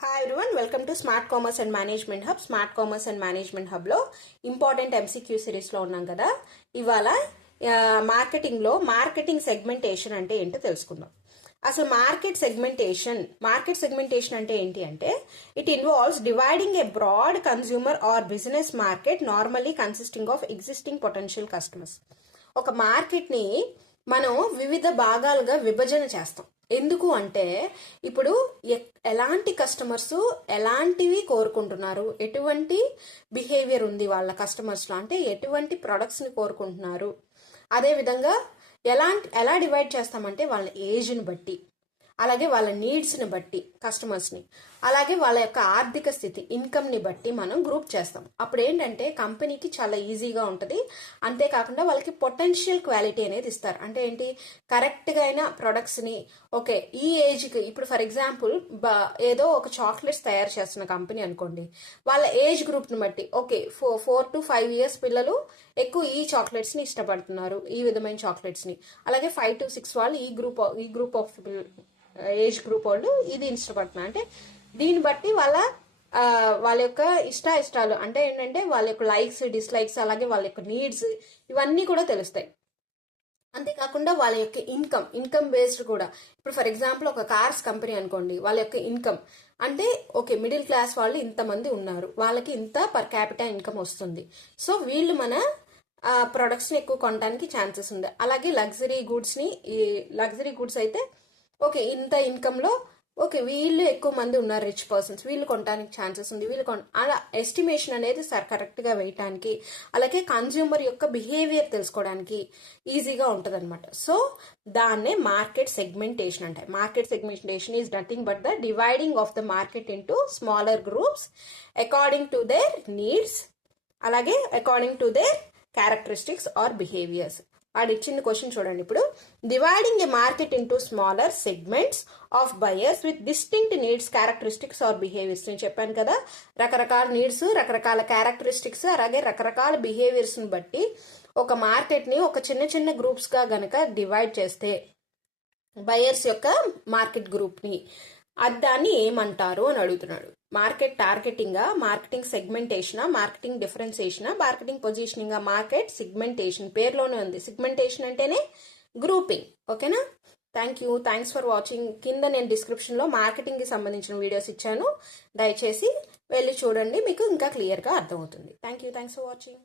Hi everyone, welcome to smart commerce and management hub. Smart commerce and management హబ్లో important MCQ సిరీస్లో ఉన్నాం కదా. ఇవాళ మార్కెటింగ్లో మార్కెటింగ్ సెగ్మెంటేషన్ అంటే ఏంటో తెలుసుకుందాం. అసలు మార్కెట్ సెగ్మెంటేషన్ అంటే ఏంటి అంటే it involves dividing a broad consumer or business market normally consisting of existing potential customers. ఒక మార్కెట్ని మనం వివిధ భాగాలుగా విభజన చేస్తాం. ఎందుకు అంటే ఇప్పుడు ఎలాంటి కస్టమర్స్ ఎలాంటివి కోరుకుంటున్నారు, ఎటువంటి బిహేవియర్ ఉంది వాళ్ళ కస్టమర్స్లో, అంటే ఎటువంటి ప్రొడక్ట్స్ని కోరుకుంటున్నారు. అదేవిధంగా ఎలా డివైడ్ చేస్తామంటే వాళ్ళ ఏజ్ని బట్టి, అలాగే వాళ్ళ నీడ్స్ని బట్టి కస్టమర్స్ని, అలాగే వాళ్ళ యొక్క ఆర్థిక స్థితి ఇన్కమ్ని బట్టి మనం గ్రూప్ చేస్తాం. అప్పుడు ఏంటంటే కంపెనీకి చాలా ఈజీగా ఉంటుంది. అంతేకాకుండా వాళ్ళకి పొటెన్షియల్ క్వాలిటీ అనేది ఇస్తారు. అంటే ఏంటి, కరెక్ట్గా అయిన ప్రొడక్ట్స్ని, ఓకే ఈ ఏజ్కి, ఇప్పుడు ఫర్ ఎగ్జాంపుల్ ఏదో ఒక చాక్లెట్స్ తయారు చేస్తున్న కంపెనీ అనుకోండి, వాళ్ళ ఏజ్ గ్రూప్ని బట్టి ఓకే 4 to 5 years పిల్లలు ఎక్కువ ఈ చాక్లెట్స్ని ఇష్టపడుతున్నారు, ఈ విధమైన చాక్లెట్స్ని. అలాగే 5 to 6 వాళ్ళు ఈ గ్రూప్ ఆఫ్ ఏజ్ గ్రూప్ వాళ్ళు ఇది ఇష్టపడుతున్నారు. అంటే దీన్ని బట్టి వాళ్ళ యొక్క ఇష్టాలు, అంటే ఏంటంటే వాళ్ళ యొక్క లైక్స్, డిస్లైక్స్, అలాగే వాళ్ళ యొక్క నీడ్స్, ఇవన్నీ కూడా తెలుస్తాయి. అంతేకాకుండా వాళ్ళ యొక్క ఇన్కమ్ బేస్డ్ కూడా. ఇప్పుడు ఫర్ ఎగ్జాంపుల్ ఒక కార్స్ కంపెనీ అనుకోండి, వాళ్ళ యొక్క ఇన్కమ్ అంటే ఓకే మిడిల్ క్లాస్ వాళ్ళు ఇంతమంది ఉన్నారు, వాళ్ళకి ఇంత పర్ క్యాపిటల్ ఇన్కమ్ వస్తుంది, సో వీళ్ళు మన ప్రొడక్ట్స్ని ఎక్కువ కొనడానికి ఛాన్సెస్ ఉంది. అలాగే లగ్జరీ గుడ్స్ అయితే ఓకే ఇంత ఇన్కమ్లో ఓకే వీళ్ళు ఎక్కువ మంది ఉన్నారు, రిచ్ పర్సన్స్, వీళ్ళు కొనడానికి ఛాన్సెస్ ఉంది, అలా ఎస్టిమేషన్ అనేది కరెక్ట్గా వేయటానికి, అలాగే కన్జ్యూమర్ యొక్క బిహేవియర్ తెలుసుకోవడానికి ఈజీగా ఉంటుంది అనమాట. సో దాన్నే మార్కెట్ సెగ్మెంటేషన్ అంటారు. Market segmentation is nothing but the dividing of the market into smaller groups according to their needs, అలాగే according to their characteristics or behaviours. వాడు ఇచ్చిన క్వశ్చన్ చూడండి. ఇప్పుడు dividing a market into smaller segments of buyers with distinct needs, characteristics or behaviours. నేను చెప్పాను కదా, రకరకాల needs, రకరకాల క్యారెక్టరిస్టిక్స్, అలాగే రకరకాల బిహేవియర్స్ని బట్టి ఒక మార్కెట్ని ఒక చిన్న గ్రూప్స్గా గనక డివైడ్ చేస్తే బయర్స్ యొక్క మార్కెట్ గ్రూప్ని, దాన్ని ఏమంటారు అని అడుగుతున్నాడు. Market targeting, marketing segmentation, marketing differentiation, marketing positioning. Market segmentation పేరులోనే ఉంది. సెగ్మెంటేషన్ అంటేనే గ్రూపింగ్. ఓకేనా? Thanks for watching. కింద నేను డిస్క్రిప్షన్లో మార్కెటింగ్కి సంబంధించిన వీడియోస్ ఇచ్చాను, దయచేసి వెళ్ళి చూడండి, మీకు ఇంకా క్లియర్గా అర్థమవుతుంది. Thanks for watching.